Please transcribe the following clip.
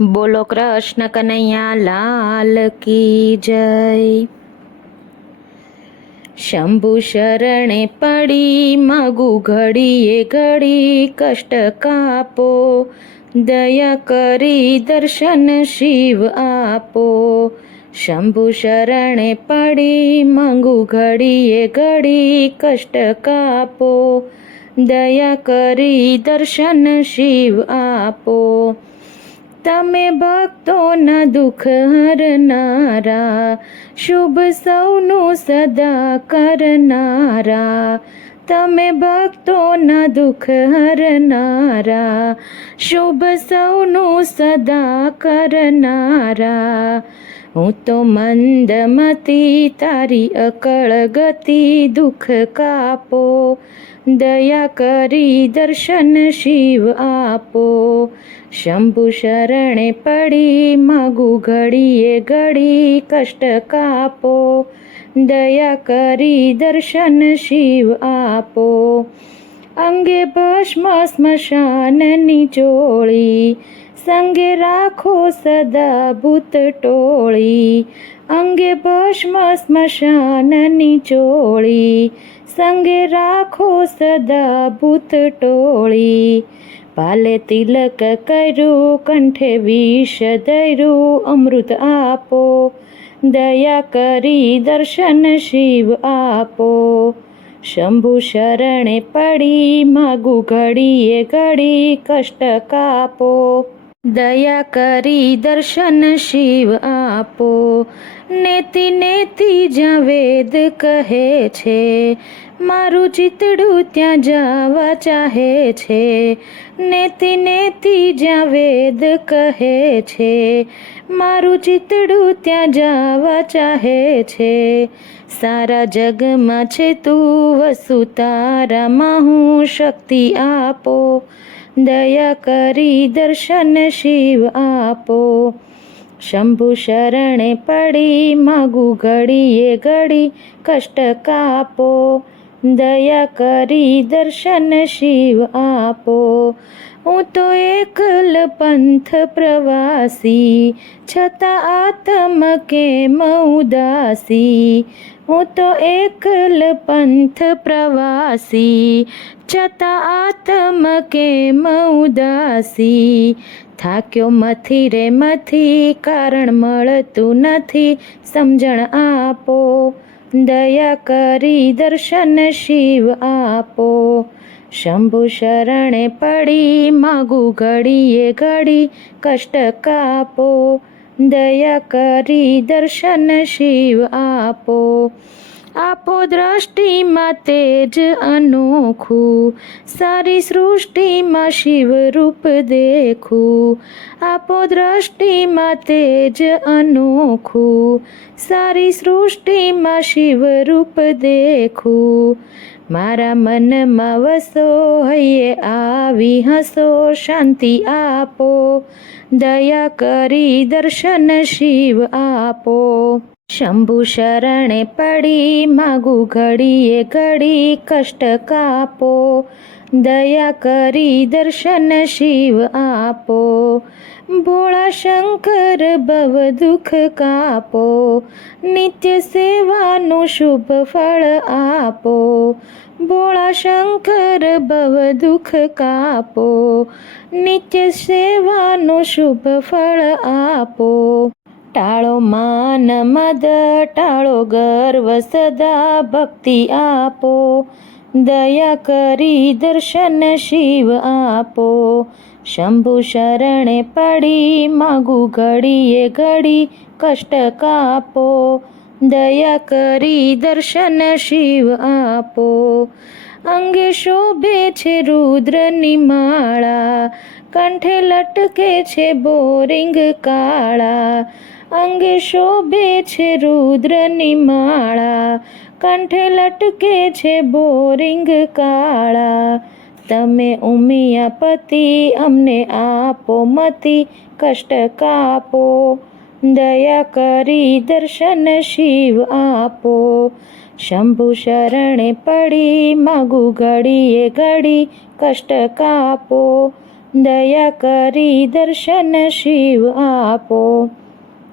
બોલો કૃષ્ણ કનૈયા, લાલ કી જય. શંભુ શરણે પડી, માગું ઘડીએ ઘડી કષ્ટ કાપો. દયા કરી દર્શન શિવ આપો. શંભુ શરણે પડી, મંગુ ઘડીએ ઘડી કષ્ટ કાપો. દયા કરી દર્શન શિવ આપો. તમે ભક્તોના દુઃખ હરનારા, શુભ સૌનું સદા કરનારા. તમે ભક્તોના દુઃખ હરનારા, શુભ સૌનું સદા કરનારા. હું તો મંદમતી, તારી અકળ ગતિ દુઃખ કાપો. દયા કરી દર્શન શિવ આપો. શંભુ શરણે પડી, માગુ ઘડીએ ઘડી કષ્ટ કાપો. દયા કરી દર્શન શિવ આપો. અંગે ભસ્મ સ્મશાનની ચોળી, સંગે રાખો સદા ભૂત ટોળી, અંગે ભસ્મ સ્મશાનની ચોળી, સંગે રાખો સદા ભૂત ટોળી. પાલે તિલક કર્યું, કંઠે વિષ ધર્યું, અમૃત આપો, દયા કરી દર્શન શિવ આપો. શંભુ શરણે પડી, માગું ઘડીએ ઘડી કષ્ટ કાપો. દયા કરી દર્શન શિવ આપો. નેતિ નેતિ જ્યાં વેદ કહે છે મારું ચિતડું ત્યાં જવા ચાહે છે. નેતિ, નેતી જ્યાં વેદ કહે છે. મારું ચિતડું ત્યાં જવા ચાહે છે. સારા જગમાં છે તું, વસુ તારામાં હું શક્તિ આપો. દયા કરી દર્શન શિવ આપો. શંભુ શરણે પડી, માગું ઘડીએ ઘડી કષ્ટ કાપો. દયા કરી દર્શન શિવ આપો. હું તો એકલ પંથ પ્રવાસી, છતાં આત્મ કેમ ઉદાસી? હું તો એકલ પંથ પ્રવાસી, છતાં આત્મ કેમ ઉદાસી? થાક્યો મથી રે મથી, કારણ મળતું નથી, સમજણ આપો. દયા કરી દર્શન શિવ આપો. શંભુ શરણે પડી, માગું ઘડીએ ઘડી કષ્ટ કાપો. દયા કરી દર્શન શિવ આપો. આપો દ્રષ્ટિમાં તેજ અનોખું, સારી સૃષ્ટિમાં શિવ રૂપ દેખું. આપો દ્રષ્ટિમાં તેજ અનોખું, સારી સૃષ્ટિમાં શિવ રૂપ દેખું. મારા મનમાં વસો હૈયે, આવી હસો શાંતિ આપો. દયા કરી દર્શન શિવ આપો. શંભુ શરણે પડી, માગુ ઘડીએ ઘડી કષ્ટ કાપો. દયા કરી દર્શન શિવ આપો. ભોળા શંકર ભવ દુઃખ કાપો. નિત્ય સેવાનું શુભ ફળ આપો. ભોળા શંકર ભવ દુઃખ કાપો. નિત્ય સેવાનું શુભ ફળ આપો. ટાળો માન, મદ, ટાળો ગર્વ, સદા ભક્તિ આપો. દયા કરી દર્શન શિવ આપો. શંભુ શરણે પડી, માગું ઘડીએ ઘડી કષ્ટ કાપો. દયા કરી દર્શન શિવ આપો. અંગે શોભે છે રુદ્રની માળા, કંઠે લટકે છે બોરિંગ કાળા. અંગે શોભે છે રુદ્રની માળા, કંઠે લટકે છે બોરિંગ કાળા. તમે ઉમિયા પતિ, અમને આપો મતી, કષ્ટ કાપો. દયા કરી દર્શન શિવ આપો. શંભુ શરણે પડી, માગું ઘડીએ ઘડી, કષ્ટ કાપો. દયા કરી દર્શન શિવ આપો.